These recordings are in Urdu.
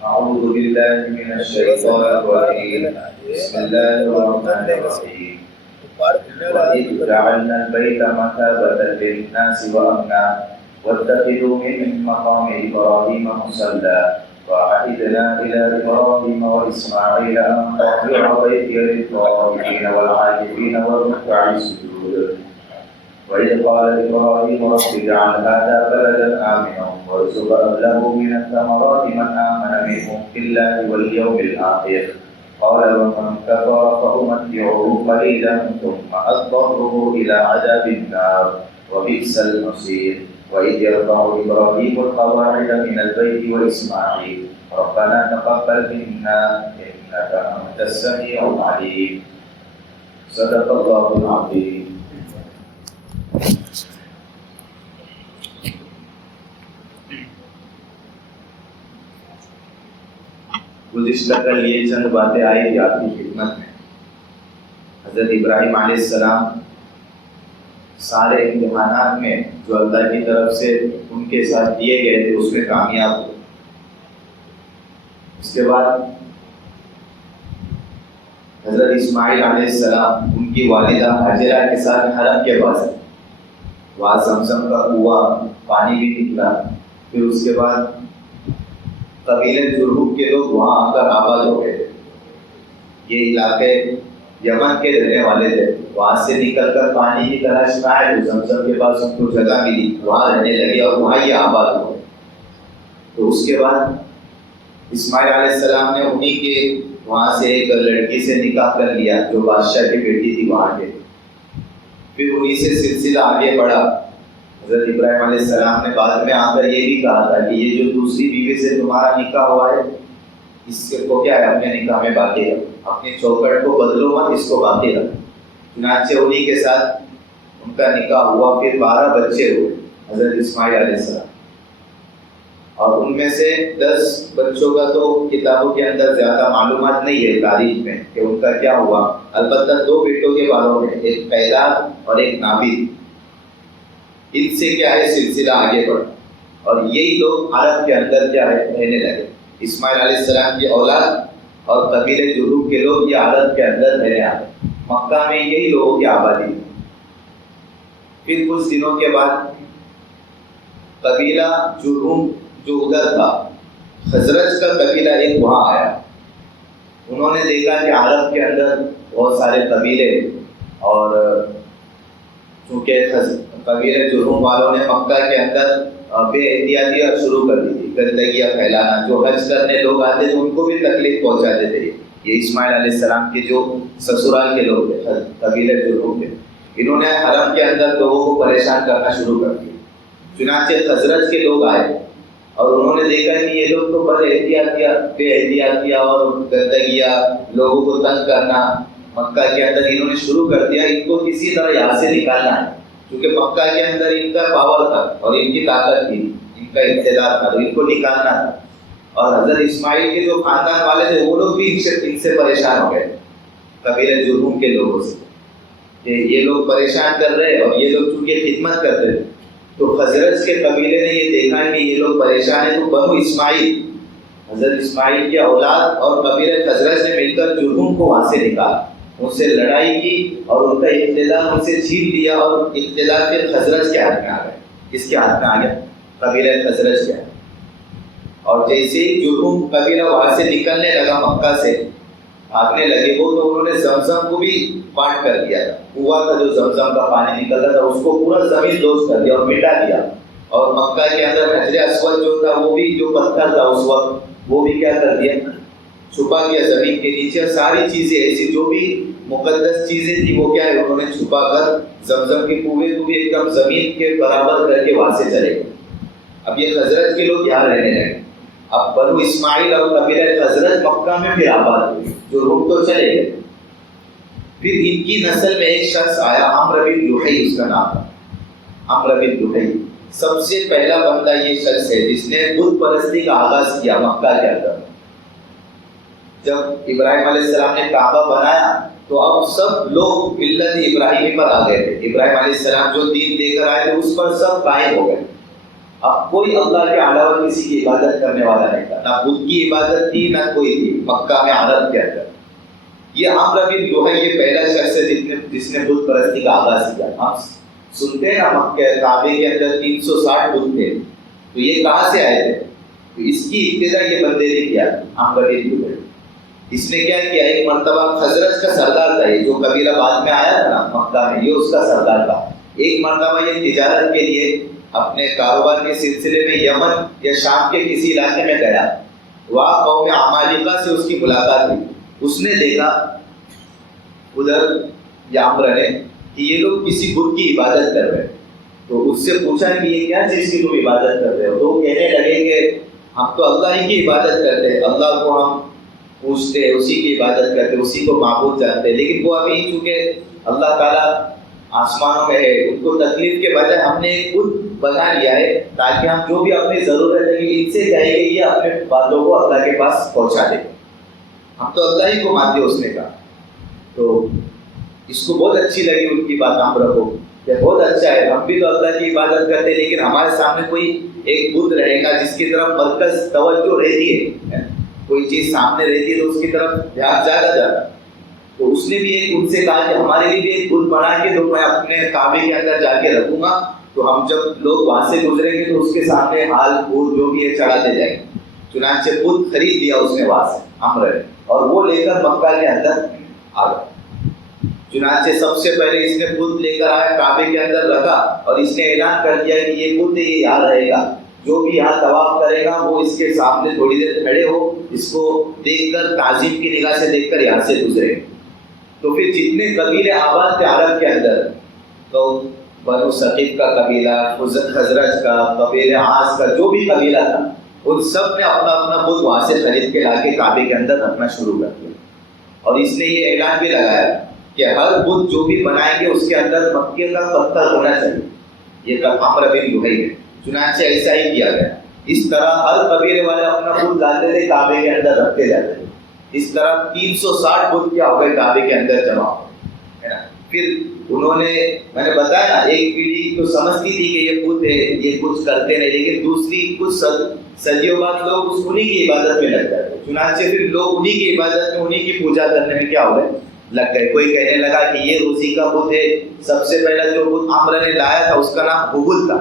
أعوذ بالله من الشيطان الرجيم بسم الله الرحمن الرحيم وإذ جعلنا البيت مثابة للناس وأمنا واتخذوا من مقام إبراهيم مصلى وعهدنا إلى إبراهيم وإسماعيل أن طهر بيتي للطائفين والعاكفين والركع السجود وإذ قال إبراهيم رب اجعل هذا بلدا آمنا وارزق أهله من الثمرات من آمن منهم بالله واليوم الآخر قال ومن كفر فأمتعه قليلا ثم أضطره إلى عذاب النار وبئس المصير وإذ يرفع إبراهيم القواعد من البيت وإسماعيل ربنا تقبل منا إنك أنت السميع العليم صدق الله العظيم. گزشتہ کل یہ چند باتیں آئی تھی آپ کی خدمت میں. حضرت ابراہیم علیہ السلام سارے امتحانات میں جو اللہ کی طرف سے ان کے ساتھ دیے گئے تھے اس میں کامیاب ہوئے. اس کے بعد حضرت اسماعیل علیہ السلام ان کی والدہ ہاجرہ کے ساتھ حرم کے پاس وہاں زمزم کا کنواں پانی بھی نکلا. پھر اس کے بعد قبیلے جرہم کے لوگ وہاں آ کر آباد ہو گئے. یہ علاقے یمن کے رہنے والے تھے. وہاں سے نکل کر پانی کی تلاش میں آئے تو زمزم کے پاس ان کو جگہ ملی, وہاں رہنے لگے اور وہاں یہ آباد ہو گئے. تو اس کے بعد اسماعیل علیہ السلام نے انہی کے وہاں سے ایک لڑکی سے نکاح کر لیا جو بادشاہ کی بیٹی تھی وہاں کے. پھر انہی سے سلسلہ آگے بڑھا. حضرت ابراہیم علیہ السلام نے بعد میں آ کر یہ بھی کہا تھا کہ یہ جو دوسری بیوی سے تمہارا نکاح ہوا ہے اس کو کیا ہے اپنے نکاح میں باقی رکھ, اپنی چوکھٹ کو بدلو مت, اس کو باقی رکھ. چنانچہ انہی کے ساتھ ان کا نکاح ہوا. پھر 12 بچے ہوئے حضرت اسماعیل علیہ السلام, اور ان میں سے 10 بچوں کا تو کتابوں کے اندر زیادہ معلومات نہیں ہے تاریخ میں کہ ان کا کیا ہوا. البتہ 2 بیٹوں کے بارے میں, ایک قیدار اور ایک نابید, ان سے کیا ہے سلسلہ آگے بڑھا اور یہی لوگ عرب کے اندر کیا ہے رہنے لگے. اسماعیل علیہ السلام کی اولاد اور قبیلے جرہم کے لوگ یہ عرب کے اندر رہنے آئے. مکہ میں یہی لوگوں کی آبادی تھی. پھر کچھ دنوں کے بعد قبیلہ جرہم جو ادھر تھا, خزرج کا قبیلہ ایک وہاں آیا. انہوں نے دیکھا کہ عرب کے اندر بہت سارے قبیلے, اور چونکہ قبیلے جرہم والوں نے مکہ کے اندر بے احتیاطیاں شروع کر دی تھی, گندگیاں پھیلانا. جو حج کرنے لوگ آتے تھے ان کو بھی تکلیف پہنچاتے تھے. یہ اسماعیل علیہ السلام کے جو سسرال کے لوگ تھے قبیلے جرہم کے, انہوں نے حرم کے اندر لوگوں کو پریشان کرنا شروع کر دیا. چنانچہ خزرج کے لوگ آئے اور انہوں نے دیکھا کہ یہ لوگ تو بے احتیاطیاں اور گندگیاں, لوگوں کو تنگ کرنا مکہ کے اندر انہوں نے شروع کر دیا. ان کو کسی طرح یہاں سے نکالنا ہے, کیونکہ مکہ کے اندر ان کا پاور تھا اور ان کی طاقت تھی, ان کا اقتدار تھا, تو ان کو نکالنا تھا. اور حضرت اسماعیل کے جو خاندان والے تھے وہ لوگ بھی ان سے پریشان ہو گئے قبیلے جرہم کے لوگوں سے کہ یہ لوگ پریشان کر رہے اور یہ لوگ چونکہ خدمت کرتے تھے. تو خزرج کے قبیلے نے یہ دیکھا کہ یہ لوگ پریشان ہیں, تو بنو اسماعیل حضرت اسماعیل کی اولاد اور قبیلے خزرج نے مل کر جرہم کو وہاں سے نکالا, ان سے لڑائی کی اور ان کا اقتدار ان سے چھین لیا. اور اقتدار پھر خزرج کے ہاتھ میں آ گیا. کس کے ہاتھ میں آ گیا؟ قبیلہ خزرج کے ہاتھ. اور جیسے ہی جرہم قبیلہ وہاں سے نکلنے لگا, مکہ سے بھاگنے لگے وہ, تو انہوں نے زمزم کو بھی پاٹ کر دیا تھا. کنواں کا جو زمزم کا پانی نکلتا تھا اس کو پورا زمین دوز کر دیا اور مٹا دیا. اور مکہ کے اندر حجر اسود جو تھا وہ بھی, جو پتھر تھا اس وقت, وہ بھی کیا کر دیا, چھپا دیا زمین کے نیچے. ساری چیزیں ایسی جو بھی مقدس چیزیں تھی وہ کیا ہے انہوں نے چھپا کر زمزم کے کنویں کو بھی ایک دم زمین کے برابر کر کے وہاں سے چلے گئے. اب یہ خزرج کے لوگ یہاں رہنے لگے. اب بنو اسماعیل اور قبیلہ خزرج مکہ میں پھر آباد ہوئے. جرہم تو چلے گئے. پھر ان کی نسل میں ایک شخص آیا, عمرو بن لحی اس کا نام تھا. عمرو بن لحی سب سے پہلا بندہ یہ شخص ہے جس نے بت پرستی کا آغاز کیا مکہ کے اندر. جب ابراہیم علیہ السلام نے کعبہ بنایا تو اب سب لوگ ملت ابراہیمی پر آ گئے تھے. ابراہیم علیہ السلام جو دین لے کر آئے تھے اس پر سب قائم ہو گئے. اب کوئی اللہ کے علاوہ کسی کی عبادت کرنے والا نہیں تھا، نہ بدھ کی عبادت تھی نہ کوئی تھی مکہ میں عرب کے اندر۔ یہ عمرو بن لحی یہ پہلا شخص ہے جس نے بت پرستی کا آغاز کیا۔ ہم سنتے ہیں نا مکہ کعبے کے اندر 360 بت تھے، تو یہ کہاں سے آئے تھے؟ تو اس کی ابتدا یہ بندے نے کیا، عمرو بن لحی۔ اس نے کیا کیا؟ ایک مرتبہ خزرج کا سردار تھا، یہ جو قبیلہ بعد میں آیا تھا نا مکہ میں، یہ اس کا سردار تھا۔ ایک مرتبہ یہ تجارت کے لیے اپنے کاروبار کے سلسلے میں یمن یا شام کے کسی علاقے میں گیا، وہاں قوم عمالقہ سے اس کی ملاقات ہوئی۔ اس نے دیکھا ادھر عمرو نے کہ یہ لوگ کسی بت کی عبادت کر رہے ہیں، تو اس سے پوچھا کہ یہ کیا چیز کی تم عبادت کر رہے ہو؟ تو وہ کہنے لگے کہ ہم تو اللہ ہی کی عبادت کرتے ہیں، اللہ کو ہم پوچھتے ہیں، اسی کی عبادت کرتے ہیں، اسی کو معبود جانتے ہیں، لیکن وہ ابھی چونکہ اللہ تعالیٰ آسمانوں میں ہے، ان کو تکلیف کے بجائے ہم نے ایک بت بنا لیا ہے تاکہ ہم جو بھی اپنی ضرورت ہے ان سے چاہیے کہ یہ اپنے باتوں کو اللہ کے پاس پہنچا دے، ہم تو اللہ ہی کو مانتے۔ اس نے کہا تو اس کو بہت اچھی لگی ان کی بات عمرو کو کہ بہت اچھا ہے، ہم بھی تو اللہ کی عبادت کرتے لیکن ہمارے سامنے کوئی ایک بت رہے گا جس کی طرف مرکز توجہ رہتی ہے، کوئی چیز سامنے رہتی ہے تو اس کی طرف دھیان زیادہ جاتا۔ تو اس نے بھی ایک ان سے کہا کہ ہمارے لیے بھی ایک بت بنا کے تو میں اپنے کعبے کے اندر جا کے رکھوں گا، تو ہم جب لوگ وہاں سے گزریں گے تو اس کے سامنے حال پھول جو بھی ہے چڑھاتے جائیں گے۔ چنانچہ بت خرید لیا اس نے وہاں سے عمرو نے، اور وہ لے کر مکہ کے اندر آ گیا۔ چنانچہ سب سے پہلے اس نے بت لے کر آیا، کعبے کے اندر رکھا، اور اس نے اعلان کر دیا کہ یہ بت یہ یاد رہے گا، جو بھی یہاں طواف کرے گا وہ اس کے سامنے تھوڑی دیر کھڑے ہو، اس کو دیکھ کر تعظیم کی نگاہ سے دیکھ کر یہاں سے گزرے۔ تو پھر جتنے قبیلے آباد تھے عرب کے اندر، تو بنو ثقیف کا قبیلہ، خزرج کا قبیلہ، عاص کا جو بھی قبیلہ تھا، ان سب نے اپنا اپنا بت وہاں سے خرید کے لا کے کعبے کے اندر رکھنا شروع کر دیا۔ اور اس نے یہ اعلان بھی لگایا کہ ہر بت جو بھی بنائیں گے اس کے اندر مکے کا پتھر ہونا چاہیے۔ یہ عمرو بن لحی ہے۔ چنانچہ ایسا ہی کیا گیا۔ اس طرح ہر قبیلے والے اپنا بت لاتے تھے، کعبے کے اندر رکھتے جاتے تھے۔ اس طرح 360 بت کیا ہو گئے کعبے کے اندر جمع ہو گئے۔ پھر انہوں نے، میں نے بتایا نا، ایک پیڑھی تو سمجھتی تھی کہ یہ بت ہے، یہ کچھ کرتے نہیں، لیکن دوسری کچھ صدیوں بعد لوگ اس انہی کی عبادت میں لگ گئے۔ چنانچہ پھر لوگ انہی کی عبادت میں، انہی کی پوجا کرنے میں کیا ہو گئے، لگ گئے۔ کوئی کہنے لگا کہ یہ روزی کا بت ہے۔ سب سے پہلا جو بت عمرو نے لایا تھا اس کا نام حبل تھا۔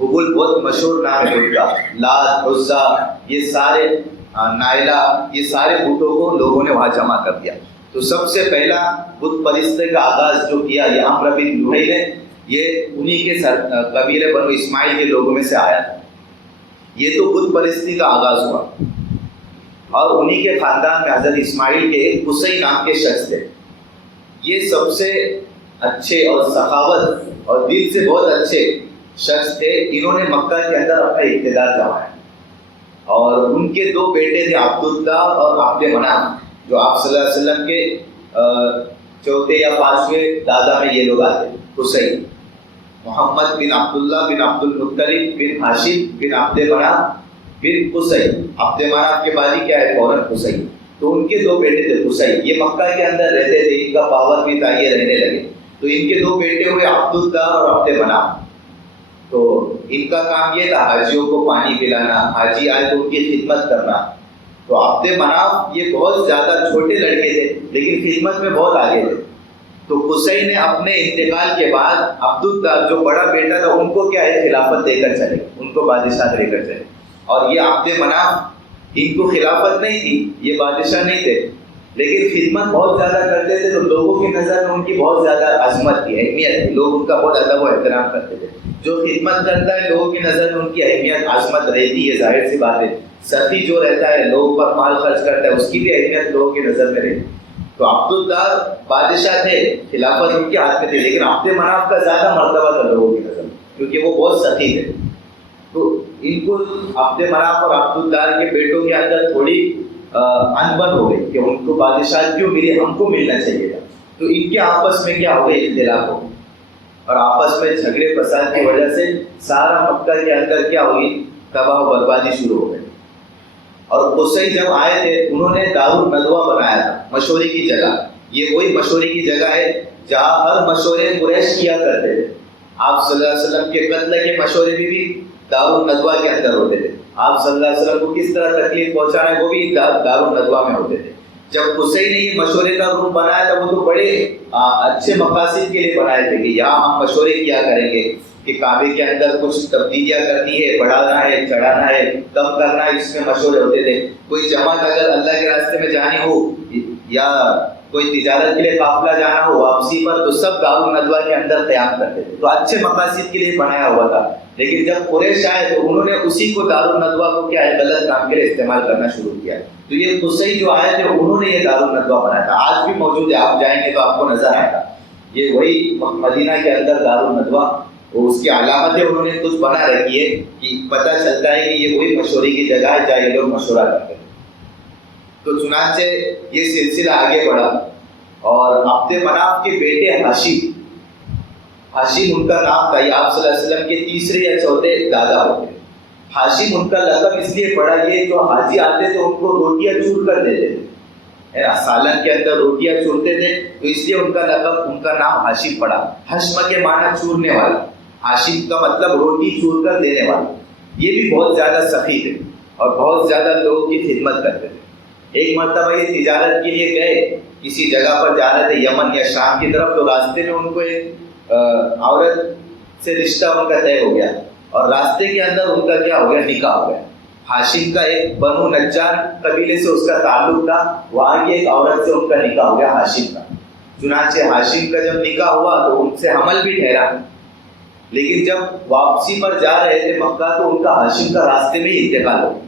حبل بہت مشہور نام ہے بت کا۔ لات، عزا، یہ سارے، نائلہ، یہ سارے بتوں کو لوگوں نے وہاں جمع کر دیا۔ تو سب سے پہلا بت پرستی کا آغاز جو کیا یہ عمرو بن لحی نے، یہ انہی کے قبیلے بنو اسماعیل کے لوگوں میں سے آیا تھا۔ یہ تو بت پرستی کا آغاز ہوا، اور انہی کے خاندان میں حضرت اسماعیل کے ایک قصی نام کے شخص تھے۔ یہ سب سے اچھے اور سخاوت اور دل سے بہت اچھے شخص تھے۔ انہوں نے مکہ کے اندر اپنا اقتدار جمایا، اور ان کے دو بیٹے تھے عبداللہ اور عبد مناف، جو آپ صلی اللہ علیہ وسلم کے چوتھے یا پانچویں دادا میں یہ لوگ آتے ہیں۔ قصی، محمد بن عبداللہ بن عبد المطلب بن ہاشم بن عبد مناف بن قصی۔ عبد مناف کے بعد کیا ہے فوراً قصی۔ تو ان کے دو بیٹے تھے قصی، یہ مکہ کے اندر رہتے تھے، ان کا پاور بھی تھا، یہ رہنے لگے۔ تو ان کے دو بیٹے ہوئے عبداللہ اور عبد مناف۔ تو ان کا کام یہ تھا حاجیوں کو پانی پلانا، حاجی آئے تو ان کی خدمت کرنا۔ تو عبد مناف یہ بہت زیادہ چھوٹے لڑکے تھے لیکن خدمت میں بہت آگے تھے۔ تو قصی نے اپنے انتقال کے بعد عبداللہ جو بڑا بیٹا تھا ان کو کیا ہے خلافت دے کر چلے، ان کو بادشاہ دے کر چلے۔ اور یہ عبد مناف، ان کو خلافت نہیں تھی، یہ بادشاہ نہیں تھے، لیکن خدمت بہت زیادہ کرتے تھے، تو لوگوں کی نظر میں ان کی بہت زیادہ عظمت تھی، اہمیت تھی، لوگ ان کا بہت ادب و احترام کرتے تھے۔ جو خدمت کرتا ہے لوگوں کی نظر میں ان کی اہمیت عظمت رہتی ہے، ظاہر سی بات ہے۔ سخی جو رہتا ہے لوگوں پر مال خرچ کرتا ہے، اس کی بھی اہمیت لوگوں کی نظر میں رہتی۔ تو عبداللہ بادشاہ تھے، خلافت ان کے ہاتھ میں تھی، لیکن عبد مناف کا زیادہ مرتبہ تھا لوگوں کی نظر میں، کیونکہ وہ بہت سخی تھے۔ تو ان کو عبد مناف اور عبداللہ کے بیٹوں کے اندر تھوڑی انبن ہو گئی کہ ان کو بادشاہ کیوں ملی، ہم کو ملنا چاہیے تھا۔ تو ان کے آپس میں کیا ہو گئی، اختلاف ہو گئی، اور آپس میں جھگڑے فساد کی وجہ سے سارا مکہ کے اندر کیا ہوئی، تباہ و بربادی شروع ہو گئی۔ اور قصی جب آئے تھے انہوں نے دار الندوہ بنایا تھا، مشورے کی جگہ۔ یہ وہی مشورے کی جگہ ہے جہاں ہر مشورے قریش کیا کرتے تھے۔ آپ صلی اللہ علیہ وسلم کے قتل کے مشورے بھی دارالندوہ کے اندر ہوتے تھے. آپ صلی اللہ علیہ وسلم کو کس طرح تکلیف پہنچانا ہے وہ بھی دارالندوہ میں ہوتے تھے. جب حسین نے یہ مشورے کا روم بنایا تھا وہ تو بڑے اچھے مقاصد کے لیے بنائے تھے کہ یہاں ہم مشورے کیا کریں گے کہ کعبے کے اندر کچھ تبدیلیاں کرنی ہے, بڑھانا ہے, چڑھانا ہے, کم کرنا ہے, اس میں مشورے ہوتے تھے. کوئی جماعت اگر اللہ کے راستے میں جانی ہو یا کوئی تجارت کے لیے قافلہ جانا ہو واپسی پر, تو سب دارالندوہ کے اندر قیام کرتے تھے. تو اچھے مقاصد کے لیے بنایا ہوا تھا. لیکن جب قریش آئے تو انہوں نے اسی کو دارالندوہ کو کیا ہے غلط کام کے لیے استعمال کرنا شروع کیا. تو یہ قصی جو آئے تھے انہوں نے یہ دارالندوہ بنایا تھا. آج بھی موجود ہے, آپ جائیں گے تو آپ کو نظر آئے گا. یہ وہی مدینہ کے اندر دارالندوہ, اس کی علامتیں انہوں نے کچھ بنا رکھی ہے کہ پتہ چلتا ہے کہ یہ وہی مشورے کی جگہ ہے جہاں یہ لوگ مشورہ کرتے ہیں. تو چنانچہ یہ سلسلہ آگے بڑھا اور عبد مناف کے بیٹے ہاشم ان کا نام تھا. یہ آپ صلی اللہ علیہ وسلم کے تیسرے یا چوتھے دادا ہوتے. ہاشم ان کا لقب اس لیے پڑا, یہ جو حاجی آتے تھے ان کو روٹیاں چور کر دیتے تھے, سالن کے اندر روٹیاں چورتے تھے, تو اس لیے ان کا لقب, ان کا نام ہاشم پڑا. حشم کے معنی چورنے والا, ہاشم کا مطلب روٹی چور کر دینے والا. یہ بھی بہت زیادہ سخی تھے اور بہت زیادہ لوگوں کی خدمت کرتے تھے. ایک مرتبہ یہ تجارت کے لیے گئے, کسی جگہ پر جا رہے تھے یمن یا شام کی طرف, تو راستے میں ان کو ایک عورت سے رشتہ ان کا طے ہو گیا اور راستے کے اندر ان کا کیا ہو گیا, نکاح ہو گیا. ہاشم کا ایک بنو نجار قبیلے سے اس کا تعلق تھا, وہاں کی ایک عورت سے ان کا نکاح ہو گیا ہاشم کا. چنانچہ ہاشم کا جب نکاح ہوا تو ان سے حمل بھی ٹھہرا, لیکن جب واپسی پر جا رہے تھے مکہ تو ان کا ہاشم کا راستے میں ہی انتقال ہو.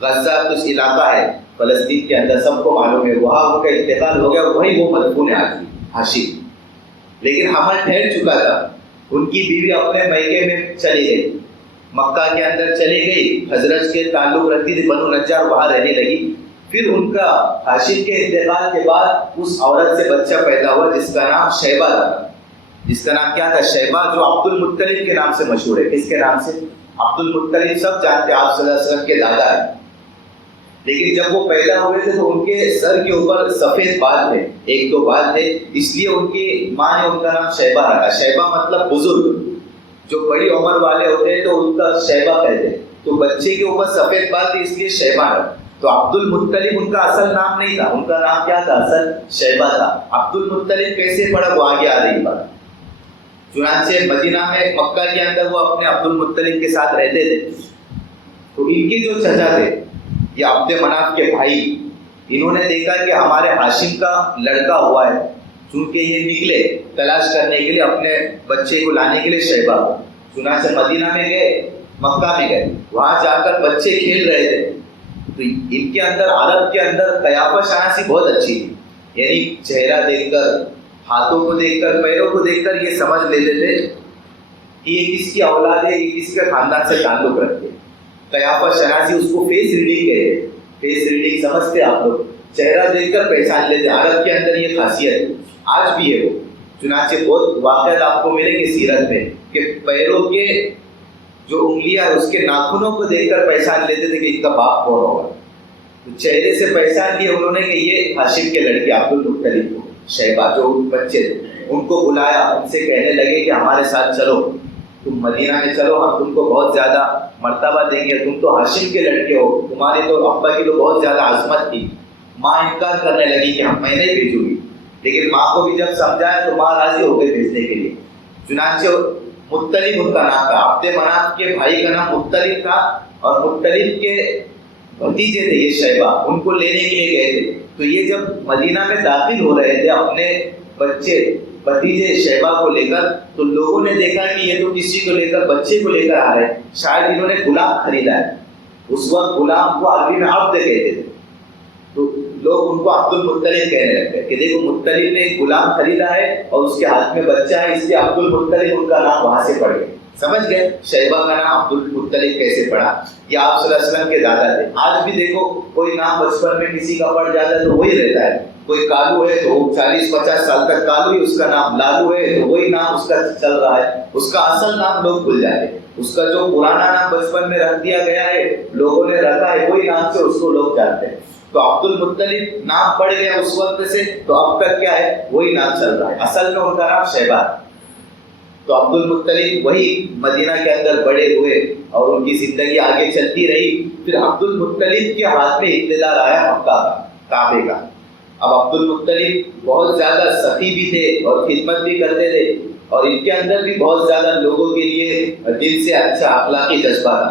غزہ کچھ علاقہ ہے فلسطین کے اندر, سب کو معلوم ہے, وہاں ان کا انتقال ہو گیا, وہی وہ مدفون ہے آج بھی ہاشم. لیکن حمل ٹھہر چکا تھا. ان کی بیوی اپنے میکے میں چلی گئی, مکہ کے اندر چلی گئی, حضرت کے تعلق رکھتی تھی, بنو نجار, وہاں رہنے لگی. پھر ان کا ہاشم کے انتقال کے بعد اس عورت سے بچہ پیدا ہوا جس کا نام شیبہ تھا. جس کا نام کیا تھا؟ شیبہ, جو عبد المطلب کے نام سے مشہور ہے. کس کے نام سے؟ عبد المطلب. سب جانتے ہیں آپ صلی اللہ علیہ وسلم کے دادا ہیں. لیکن جب وہ پیدا ہوئے تھے تو ان کے سر کے اوپر سفید بال تھے, ایک دو بال تھے, اس لیے ان کی ماں نے ان کا نام شیبہ رکھا. شیبہ مطلب بزرگ, جو بڑی عمر والے ہوتے ہیں تو ان کا شیبہ کہتے ہیں. تو بچے کے اوپر سفید بال تھے اس لیے شیبہ رکھا. تو عبد المطلب ان کا اصل نام نہیں تھا, ان کا نام کیا تھا؟ اصل شیبہ تھا. عبد المطلب کیسے پڑا وہ آگے آ رہی بات. چنانچہ مدینہ میں, مکہ کے اندر وہ اپنے عبد المطلب کے ساتھ رہتے تھے. تو ان کے جو چچا تھے یہ عبد مناف کے بھائی, انہوں نے دیکھا کہ ہمارے ہاشم کا لڑکا ہوا ہے, چونکہ یہ نکلے تلاش کرنے کے لیے اپنے بچے کو لانے کے لیے شیبہ. چنانچہ مدینہ میں گئے, مکہ میں گئے, وہاں جا کر بچے کھیل رہے تھے. تو ان کے اندر, عرب کے اندر قیافہ شناسی بہت اچھی تھی. یعنی چہرہ دیکھ کر, ہاتھوں کو دیکھ کر, پیروں کو دیکھ کر یہ سمجھ لیتے تھے کہ یہ کس کی اولاد ہے, یہ کس کے خاندان سے تعلق رکھتے ہیں. قیافہ شناسی, اس کو فیس ریڈنگ کہتے ہیں. فیس ریڈنگ سمجھتے آپ لوگ, چہرہ دیکھ کر پہچان لیتے. عرب کے اندر یہ خاصیت ہے, آج بھی ہے وہ. چنانچہ بہت واقعات آپ کو ملیں گے سیرت میں کہ پیروں کے جو انگلیاں اس کے ناخنوں کو دیکھ کر پہچان لیتے تھے کہ ان کا باپ کون ہوگا. تو چہرے سے پہچان لیے انہوں نے کہ یہ ہاشم کے لڑکے عبد المطلب کو, شیبہ جو بچے تھے, ان کو بلایا, ان سے کہنے لگے کہ ہمارے ساتھ چلو, تم مدینہ میں چلو, ہم تم کو بہت زیادہ مرتبہ دیں گے, تم تو ہاشم کے لڑکے ہو, تمہارے تو ابا کی تو بہت زیادہ عظمت تھی. ماں انکار کرنے لگی کہ میں نہیں بھیجوں گی, لیکن ماں کو بھی جب سمجھایا تو ماں راضی ہو گئی بھیجنے کے لیے. چنانچہ مطلب ان کا نام تھا, عبد مناف کے بھائی کا نام مطلب تھا, اور مطلب کے بھتیجے تھے یہ شیبہ, ان کو لینے کے لیے گئے تھے. تو یہ جب مدینہ میں داخل ہو رہے تھے اپنے بھتیجے شیبہ کو لے کر, تو لوگوں نے دیکھا کہ یہ تو کسی کو لے کر, بچے کو لے کر آ رہے ہیں, شاید انہوں نے غلام خریدا ہے. اس وقت غلام کو عربی میں عبد کہتے تھے, تو لوگ ان کو عبد المطلب کہنے لگتے کہ دیکھو مطلب نے ایک غلام خریدا ہے اور اس کے ہاتھ میں بچہ ہے, اس لیے عبد المطلب ان کا نام وہاں سے پڑ گیا. سمجھ گئے شیبہ کا نام عبد المطلب کیسے پڑا؟ یہ آپ صلی اللہ علیہ وسلم کے دادا تھے. آج بھی دیکھو کوئی نام بچپن میں کسی کا پڑ جاتا ہے تو وہی رہتا ہے. کوئی کالو ہے تو 40-50 سال تک کالو ہی اس کا نام, لالو ہے تو وہی نام اس کا چل رہا ہے, اس کا اصل نام لوگ بھول جاتے ہیں. اس کا جو پرانا نام بچپن میں رکھ دیا گیا ہے, لوگوں نے رکھا ہے, وہی نام سے اس کو لوگ جانتے ہیں. تو عبد المطلب نام پڑ گیا اس وقت سے, تو اب تک کیا ہے وہی نام چل رہا ہے. اصل میں ان کا نام شیبہ. تو عبد المطلب وہی مدینہ کے اندر بڑے ہوئے اور ان کی زندگی آگے چلتی رہی. پھر عبد المطلب کے ہاتھ میں اقتدار آیا مکہ کا، کعبے کا. اب عبد المطلب بہت زیادہ سخی بھی تھے اور خدمت بھی کرتے تھے، اور ان کے اندر بھی بہت زیادہ لوگوں کے لیے دل سے اچھا اخلاقی جذبہ تھا.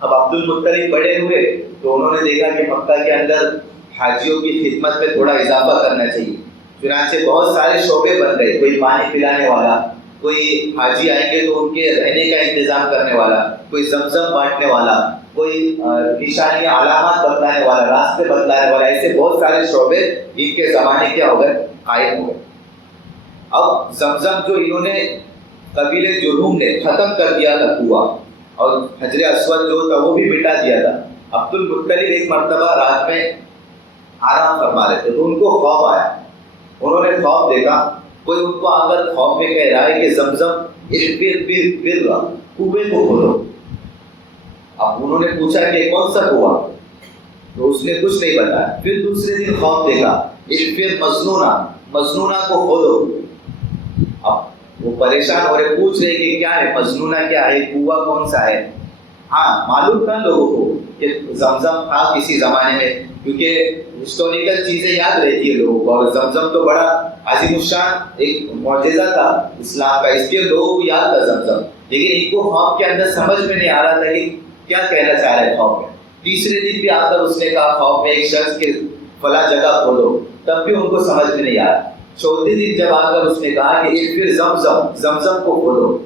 اب عبد المطلب بڑے ہوئے تو انہوں نے دیکھا کہ مکہ کے اندر حاجیوں کی خدمت میں تھوڑا اضافہ کرنا چاہیے. چنانچہ بہت سارے شعبے بن گئے، کوئی پانی پلانے والا، کوئی حاجی آئیں گے تو ان کے رہنے کا انتظام کرنے والا، کوئی زمزم بانٹنے والا، کوئی نشانیاں علامات بتلانے والا، راستے بتلانے والا. ایسے بہت سارے شعبے ان کے زمانے کیا ہو گئے، قائم ہو گئے. اب زمزم جو انہوں نے قبیلے جرہم نے ختم کر دیا تھا کنواں، اور حجر اسود جو تھا وہ بھی مٹا دیا تھا. عبد المطلب ایک مرتبہ رات میں آرام فرما رہے تھے تو ان کو خواب آیا. انہوں نے خواب دیکھا، کوئی ان کو آ کر خواب میں کہہ رہا ہے کہ زمزم کنویں کو کھولو. اب انہوں نے پوچھا کہ کون سا کنواں، تو اس نے کچھ نہیں بتایا. پھر دوسرے دن خواب دیکھا، مجنونہ کو کھولو. اب وہ پریشان ہو رہے، پوچھ رہے کہ کیا ہے مجنونہ، کیا ہے کنواں کون سا ہے. ہاں معلوم تھا لوگوں کو کہ زمزم تھا کسی زمانے میں، کیونکہ ہسٹوریکل چیزیں یاد رہتی ہے لوگوں کو، اور زمزم تو بڑا عظیم الشان ایک معجزہ تھا اسلام کا، اس لیے لوگوں کو یاد تھا زمزم. لیکن ان کو خواب کے اندر سمجھ میں نہیں آ رہا تھا کہ کیا کہنا چاہ رہا ہے خواب میں. تیسرے دن بھی آ کر اس نے کہا خواب میں ایک شخص کے فلاں جگہ کھولو، تب بھی ان کو سمجھ میں نہیں آیا. چوتھے دن جب آ کر اس نے کہا کہ ایک پھر زمزم کو کھولو،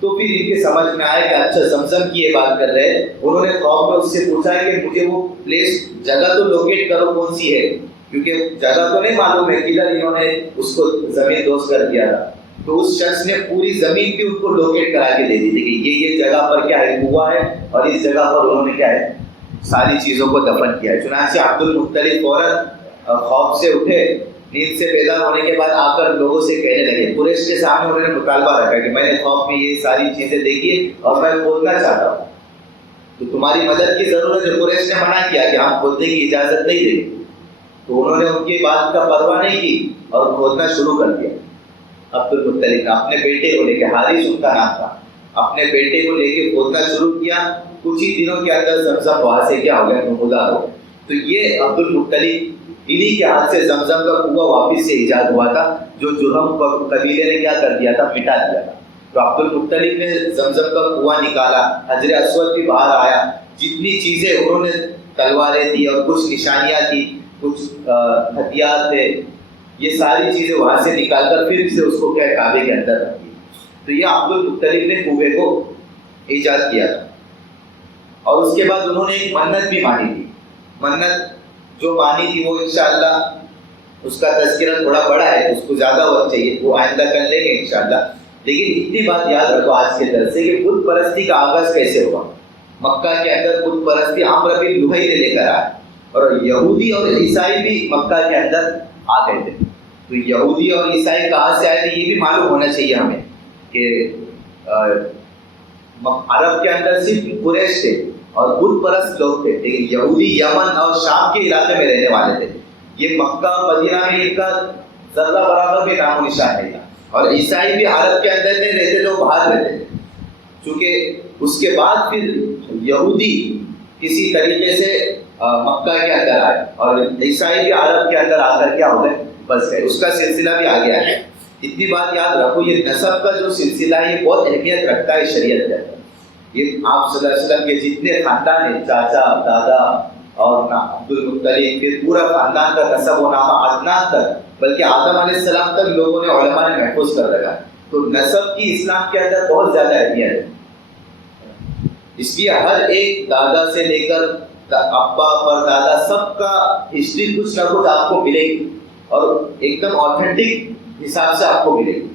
تو پھر ان کے سمجھ میں آیا کہ اچھا زمزم کی یہ بات کر رہے ہیں. انہوں نے خواب میں اس سے پوچھا کہ مجھے وہ پلیس جگہ تو لوکیٹ کرو کون سی ہے، کیونکہ جگہ تو نہیں معلوم ہے کدھر انہوں نے اس کو زمین دوست کر دیا تھا. تو اس شخص نے پوری زمین بھی ان کو لوکیٹ کرا کے دے دی تھی کہ یہ جگہ پر کیا ہے کنواں ہے، اور اس جگہ پر انہوں نے کیا ہے ساری چیزوں کو دفن کیا ہے. چنانچہ عبد المطلب فوراً خواب سے اٹھے، نیند سے بیدار ہونے کے بعد آ کر لوگوں سے کہنے لگے. قریش کے سامنے انہوں نے مطالبہ رکھا کہ میں نے خواب میں یہ ساری چیزیں دیکھی اور میں کھودنا چاہتا ہوں، تو تمہاری مدد کی ضرورت ہے. قریش نے منع کیا کہ ہم کھودنے کی اجازت نہیں دیں گے. تو انہوں نے ان کی بات کا پرواہ نہیں کی اور کھودنا شروع کر دیا. عبد المطلب نے اپنے بیٹے کو لے کے، حارث ان کا نام تھا، اپنے بیٹے کو لے کے کھودنا شروع کیا. کچھ ہی دنوں کے اندر زمزم وہاں سے کیا ہو گیا، نمودار ہو. تو یہ عبد المطلب انہی کے ہاتھ سے زمزم کا کنواں واپس سے ایجاد ہوا تھا، جو جرہم قبیلے نے کیا کر دیا تھا، مٹا دیا تھا. تو عبد المطلب نے زمزم کا کنواں نکالا، حجر اسود بھی باہر آیا. جتنی چیزیں انہوں نے، تلواریں تھی اور کچھ نشانیاں تھی، کچھ ہتھیار تھے، یہ ساری چیزیں وہاں سے نکال کر پھر سے اس کو کیا کعبے کے اندر رکھ دی. تو یہ عبد المطلب نے کنویں کو ایجاد کیا تھا. اور اس کے بعد انہوں نے ایک منت بھی مانی تھی. منت جو مانی تھی وہ انشاءاللہ اس کا تذکرہ تھوڑا بڑا ہے، اس کو زیادہ وقت چاہیے، وہ آئندہ کر لیں گے انشاءاللہ. لیکن اتنی بات یاد رکھو آج کے درس سے کہ بت پرستی کا آغاز کیسے ہوا. مکہ کے اندر بت پرستی عمرو بن لحی نے لے کر آیا، اور یہودی اور عیسائی بھی مکہ کے اندر آ گئے تھے. تو یہودی اور عیسائی کہاں سے آئے تھے یہ بھی معلوم ہونا چاہیے ہمیں، کہ عرب کے اندر صرف قریش تھے اور بت پرست لوگ تھے، لیکن یہودی یمن اور شام کے علاقے میں رہنے والے تھے. یہ مکہ مدینہ میں ان کا ذرہ برابر بھی نام و نشان نہیں تھا. اور عیسائی بھی عرب کے اندر نہیں رہتے تھے، وہ باہر رہتے تھے. چونکہ اس کے بعد پھر یہودی کسی طریقے سے مکہ کے اندر آئے اور عیسائی بھی عرب کے اندر آ کر کیا ہو گئے، بس گئے. اس کا سلسلہ بھی آگے آیا. اتنی بات یاد رکھو، یہ نسب کا جو سلسلہ ہے یہ بہت اہمیت رکھتا ہے شریعت کے اندر. یہ آپ صلی اللہ علیہ وسلم کے جتنے خاندان ہیں، چاچا، دادا اور عبد المطلب، پھر پورا خاندان کا نسب و نامہ عدنان تک، بلکہ آدم علیہ السلام تک لوگوں نے، علماء نے محفوظ کر رکھا. تو نسب کی اسلام کے اندر بہت زیادہ اہمیت ہے. اس لیے ہر ایک دادا سے لے کر ابا پر دادا سب کا ہسٹری کچھ نہ کچھ آپ کو ملے گی، اور ایک دم آتھینٹک حساب سے آپ کو ملے گی.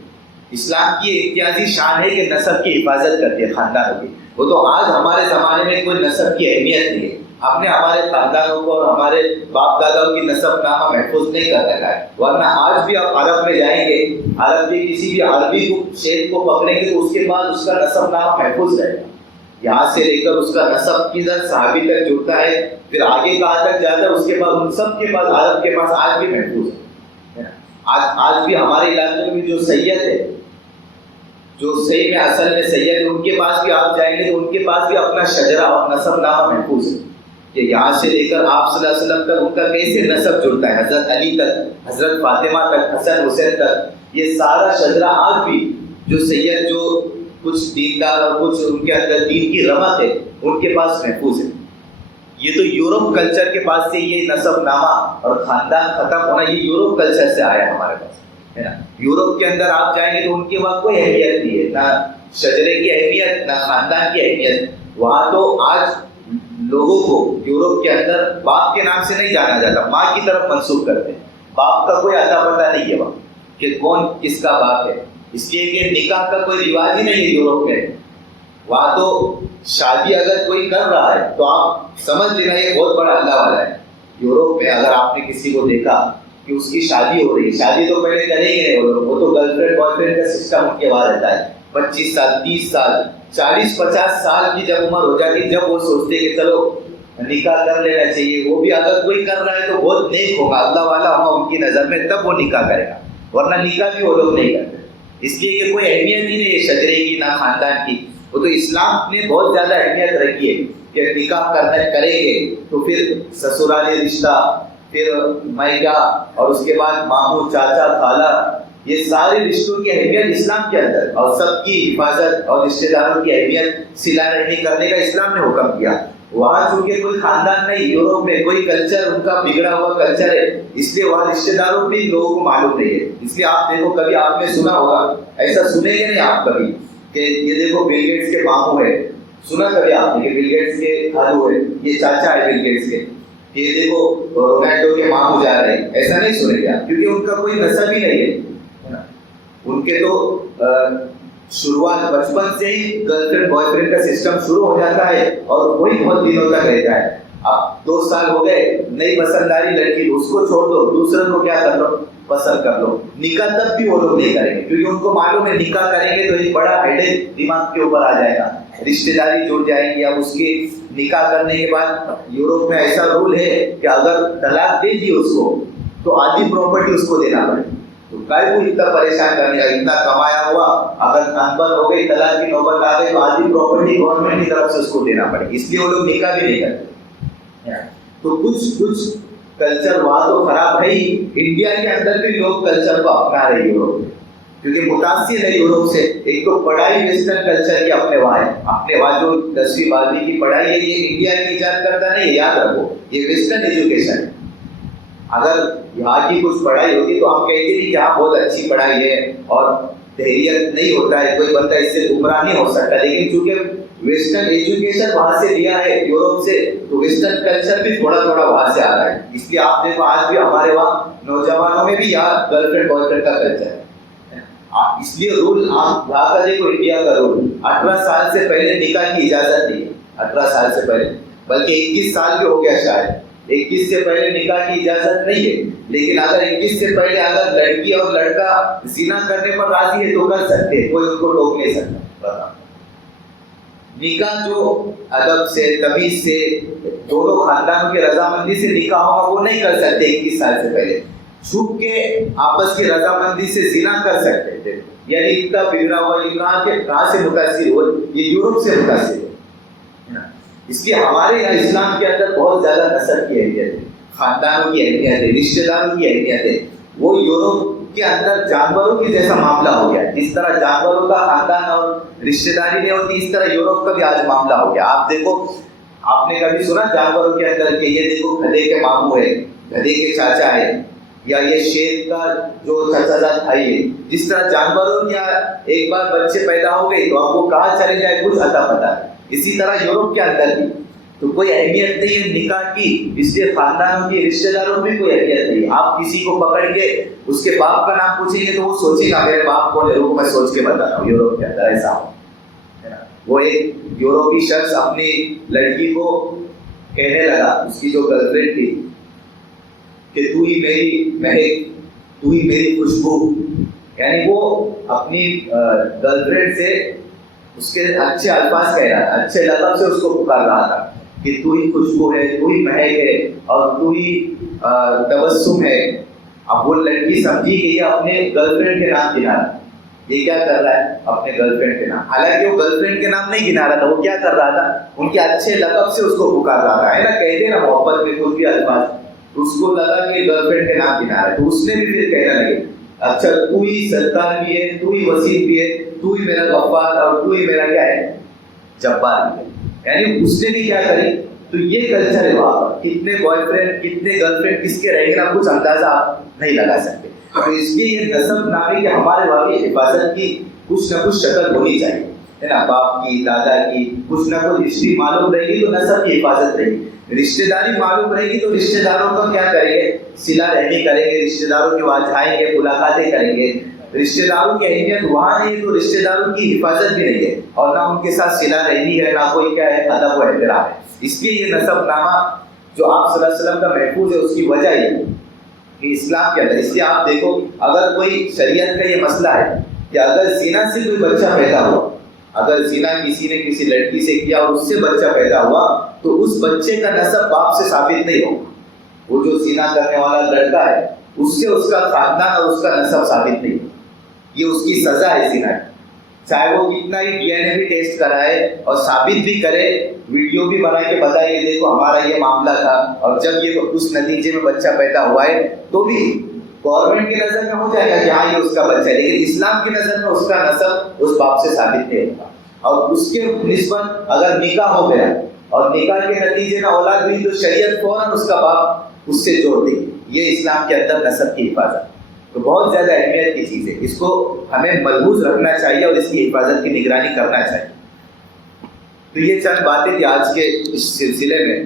اسلام کی امتیازی شان ہے کہ نسب کی حفاظت کرتی ہے خاندانوں کی. وہ تو آج ہمارے زمانے میں کوئی نسب کی اہمیت نہیں ہے. ہم نے ہمارے خاندانوں کو اور ہمارے باپ داداؤں کی نسب نامہ محفوظ نہیں کر رکھا ہے. ورنہ آج بھی آپ عرب میں جائیں گے، عرب کے کسی بھی عربی کو شیخ کو پکڑیں گے تو اس کے بعد اس کا نسب نامہ محفوظ رہے گا. یہاں سے لے کر اس کا نسب کدھر صحابی تک جڑتا ہے، پھر آگے کہاں تک جاتا ہے، اس کے بعد ان سب کے پاس، عرب کے پاس آج بھی محفوظ ہے. آج بھی ہمارے علاقے میں جو سید ہے، جو صحیح میں اصل میں سید ہے ان کے پاس بھی آپ جائیں گے تو ان کے پاس بھی اپنا شجرہ اور نسب نامہ محفوظ ہے کہ یہاں سے لے کر آپ صلی اللہ علیہ وسلم تک ان کا کیسے نسب جڑتا ہے، حضرت علی تک، حضرت فاطمہ تک، حسن حسین تک، یہ سارا شجرہ آج بھی جو سید جو کچھ دیندار اور کچھ ان کے اندر دین کی رمق ہے ان کے پاس محفوظ ہے۔ یہ تو یورپ کلچر کے پاس سے یہ نسب نامہ اور خاندان ختم ہونا یہ یورپ کلچر سے آیا ہمارے پاس، ہے نا۔ یورپ کے اندر آپ جائیں گے تو ان کے وہاں کوئی اہمیت نہیں ہے، نہ شجرے کی اہمیت نہ خاندان کی اہمیت۔ وہاں تو آج لوگوں کو یورپ کے اندر باپ کے نام سے نہیں جانا جاتا، ماں کی طرف منسوب کرتے ہیں، باپ کا کوئی اتا پتہ نہیں ہے وہاں کہ کون کس کا باپ ہے، اس لیے کہ نکاح کا کوئی رواج ہی نہیں ہے یورپ میں۔ وہاں تو شادی اگر کوئی کر رہا ہے تو آپ سمجھ لینا یہ بہت بڑا اللہ والا ہے۔ یورپ میں اگر آپ نے کسی کو دیکھا کہ اس کی شادی ہو رہی ہے، شادی تو پہلے کریں گے نہیں وہ تو گرل فرینڈ بوائے فرینڈ کا سسٹم ان کے وہاں رہتا ہے۔ 25 سال 30 سال 40-50 سال کی جب عمر ہو جاتی جب وہ سوچتے کہ چلو نکاح کر لینا چاہیے، وہ بھی اگر کوئی کر رہا ہے تو بہت نیک ہوگا، اللہ والا ہوگا ان کی نظر میں، تب وہ نکاح کرے گا، ورنہ نکاح بھی وہ لوگ نہیں کرتے، اس لیے کہ کوئی اہمیت ہی نہیں ہے شجرے کی نہ خاندان کی۔ وہ تو اسلام نے بہت زیادہ اہمیت رکھی ہے کہ نکاح کریں گے تو پھر سسرالی رشتہ، پھر میکا، اور اس کے بعد ماموں چاچا خالہ، یہ سارے رشتوں کی اہمیت اسلام کے اندر، اور سب کی حفاظت اور رشتہ داروں کی اہمیت صلہ رحمی کرنے کا اسلام نے حکم کیا۔ وہاں چونکہ کوئی خاندان نہیں، یورپ میں کوئی کلچر ان کا بگڑا ہوا کلچر ہے، اس لیے وہاں رشتہ داروں بھی لوگوں کو معلوم نہیں ہے۔ اس لیے آپ دیکھو کبھی آپ نے سنا ہوگا، ایسا سنے گے نہیں آپ کبھی کہ یہ دیکھو بل گیٹس کے ماموں ہے، سنا کبھی آپ نے کہ بل گیٹس کے خالو ہے، یہ چاچا ہے بل گیٹس کے، یہ دیکھو رونالڈو کے ماموں جا رہے ہیں، ایسا نہیں سنے گا کیونکہ ان کا کوئی نسب ہی نہیں ہے۔ ان کے تو شروعات بچپن سے ہی گرل فرینڈ بوائے فرینڈ کا سسٹم شروع ہو جاتا ہے اور وہی بہت دنوں تک رہتا ہے۔ اب 2 سال ہو گئے، نئی پسند آ رہی لڑکی، اس کو چھوڑ دو، دوسرے کو کیا کر لو، پسند کر لو، نکاح تب بھی وہ لوگ نہیں کریں گے کیونکہ ان کو معلوم ہے نکاح کریں گے تو ایک بڑا ہیڈیک دماغ کے اوپر آ جائے گا، رشتہ داری جڑ جائیں گی۔ اب اس کی نکاح کرنے کے بعد یورپ میں ایسا رول ہے کہ اگر طلاق دے دی اس کو تو آدھی پراپرٹی اس کو دینا پڑے، تو کائے کو اتنا پریشان کرنے کا، اتنا کمایا ہوا اگر نامبر ہو گئی، طلاق کی نوبت آ گئی تو آدھی پراپرٹی گورنمنٹ کی طرف سے اس کو دینا پڑے، اس لیے وہ لوگ نکاح بھی نہیں کرتے۔ تو کچھ کلچر وہاں تو خراب ہے ہی، انڈیا کے اندر بھی لوگ کلچر کو اپنا رہے یورپ میں، کیونکہ متاثر ہے یورپ سے۔ ایک تو پڑھائی ویسٹرن کلچر کی اپنے وہاں ہے، اپنے وہاں جو 10ویں 12ویں کی پڑھائی ہے یہ انڈیا کی ایجاد کرتا نہیں ہے، یاد رکھو یہ ویسٹرن ایجوکیشن ہے۔ اگر یہاں کی کچھ پڑھائی ہوتی تو آپ کہتے ہیں کہ یہاں بہت اچھی پڑھائی ہے اور تحریت نہیں ہوتا ہے، کوئی بندہ اس سے گمراہ نہیں ہو سکتا، لیکن چونکہ ویسٹرن ایجوکیشن وہاں سے لیا ہے یورپ سے، تو ویسٹرن کلچر بھی تھوڑا تھوڑا وہاں سے آ رہا ہے۔ اس لیے آپ دیکھو آج بھی ہمارے وہاں نوجوانوں میں بھی یہاں گرل فرینڈ بوائے فرینڈ کا کلچر ہے، اس لیے رول آپ یہاں کا دیکھو انڈیا کا رول 18 سال سے پہلے نکاح کی اجازت نہیں ہے، 18 سال سے پہلے، بلکہ 21 سال بھی ہو گیا شاید، 21 سے پہلے نکاح کی اجازت نہیں ہے، لیکن اگر 21 سے پہلے اگر لڑکی اور لڑکا زنا کرنے پر راضی ہے تو کر سکتے، کوئی ان کو روک نہیں سکتا۔ نکاح جو ادب سے تمیز سے دونوں خاندانوں کی رضامندی سے نکاح ہوگا وہ نہیں کر سکتے 21 سال سے پہلے، چھپ کے آپس کی رضامندی سے زنا کر سکتے تھے، یعنی اتنا بگڑا ہوا کہاں سے متاثر ہوا، یہ یورپ سے متاثر ہوا۔ اس لیے ہمارے یہاں اسلام کے اندر بہت زیادہ نسب کی اہمیت ہے، خاندانوں کی اہمیت ہے، رشتہ داروں کی اہمیت ہے۔ وہ یورپ کے اندر جانوروں کی جیسا معاملہ ہو گیا، جس طرح جانوروں کا خاندان اور رشتہ داری نہیں ہوتی، اس طرح یورپ کا بھی آج معاملہ ہو گیا۔ آپ دیکھو، آپ نے کبھی سنا جانوروں کے اندر کہ یہ دیکھو گدھے کے ماموں ہے، گدھے کے چاچا ہے، یا یہ شیر کا جو چچا زاد بھائی ہے، جس طرح جانوروں یا ایک بار بچے پیدا ہو گئے تو اب وہ کہاں چلے جائے کچھ اتا پتا ہے، اسی طرح یورپ کے اندر بھی تو کوئی اہمیت نہیں ہے نکاح کی، اس لیے خاندانوں کی رشتہ داروں میں کوئی اہمیت نہیں۔ آپ کسی کو پکڑ کے اس کے باپ کا نام پوچھیں گے تو وہ سوچے گا میرے باپ کون ہے، رکو میں سوچ کے بتا رہا ہوں۔ یورپ کے اندر ایسا ہو، وہ ایک یورپی شخص اپنی لڑکی کو کہنے لگا، اس کی جو گرل فرینڈ تھی، کہ تو ہی میری مہک، تو ہی میری خوشبو، یعنی وہ اپنی گرل فرینڈ سے اس کے اچھے الفاظ کہہ رہا تھا، اچھے لقب سے اس کو پکار رہا تھا کہ تو ہی خوشبو ہے، تو ہی مہک ہے، اور تو ہی تبسم ہے۔ اب وہ لڑکی سمجھی کہ یہ اپنے گرل فرینڈ کے نام گنا رہا، یہ کیا کر رہا ہے اپنے گرل فرینڈ کے نام، حالانکہ وہ گرل فرینڈ کے نام نہیں گنا رہا تھا، وہ کیا کر رہا تھا ان کے اچھے لقب سے اس کو پکار رہا تھا، ہے نا، کہتے ہیں نا محبت میں کچھ بھی الفاظ، اس کو لگا کہ گرل فرینڈ کے نام گنا رہا ہے، تو اس نے بھی پھر کہنا لگے اچھا تو ہی ستار بھی ہے، تو ہی وسیع بھی ہے، تو ہی میرا غفار اور تو ہی میرا کیا ہے جبار بھی ہے، یعنی اس نے بھی کیا کری. تو یہ کلچر ہے وہاں پر، کتنے بوائے فرینڈ کتنے گرل فرینڈ کس کے رہیں گے نا کچھ اندازہ آپ نہیں لگا سکتے. تو اس لیے یہ نسب نامی کہ ہمارے وہاں کی حفاظت کی کچھ نہ کچھ شکل ہونی چاہیے، ہے نا، باپ کی دادا کی کچھ نہ کچھ ہسٹری معلوم رہے گی تو نسب کی حفاظت رہے گی، رشتہ داری معلوم رہے گی تو رشتہ داروں کا کیا کریں گے صلہ رحمی کریں گے، رشتہ داروں کے وہاں جائیں گے، ملاقاتیں کریں گے. رشتہ داروں کی اہمیت وہاں نہیں تو رشتہ داروں کی حفاظت بھی نہیں ہے، اور نہ ان کے ساتھ صلہ رحمی ہے، نہ کوئی کیا ہے ادب و احترام ہے. اس لیے یہ نسب نامہ جو آپ صلی اللہ علیہ وسلم کا محفوظ ہے اس کی وجہ یہ کہ اسلام کے اندر، اس لیے آپ دیکھو اگر کوئی شریعت کا یہ مسئلہ ہے کہ اگر زنا سے کوئی بچہ پیدا ہوا، اگر زنا کسی نے کسی لڑکی سے کیا اور اس سے بچہ پیدا ہوا تو اس بچے کا نسب باپ سے ثابت نہیں ہوگا. وہ جو زنا کرنے والا لڑکا ہے اس سے اس کا خاندان اور اس کا نسب ثابت نہیں ہوگا، یہ اس کی سزا ہے زنا کی. چاہے وہ کتنا ہی ڈی این اے بھی ٹیسٹ کرائے اور ثابت بھی کرے، ویڈیو بھی بنا کے بتائے کہ دیکھو ہمارا یہ معاملہ تھا اور جب یہ اس نتیجے میں بچہ پیدا ہوا ہے، تو بھی گورنمنٹ کی نظر میں ہو جائے گا کہ ہاں یہ اس کا بچہ ہے، لیکن اسلام کی نظر میں اس کا نسب اس باپ سے ثابت نہیں ہوگا. اور اس کے نسبت اگر نکاح ہو گیا اور نکاح کے نتیجے میں اولاد ہوئی تو شریعت فوراً اس کا باپ اس سے جوڑ دے گی. یہ اسلام کے اندر نسب کی حفاظت تو بہت زیادہ اہمیت کی چیز ہے، اس کو ہمیں ملحوظ رکھنا چاہیے اور اس کی حفاظت کی نگرانی کرنا چاہیے. تو یہ چند باتیں تھی آج کے اس سلسلے میں.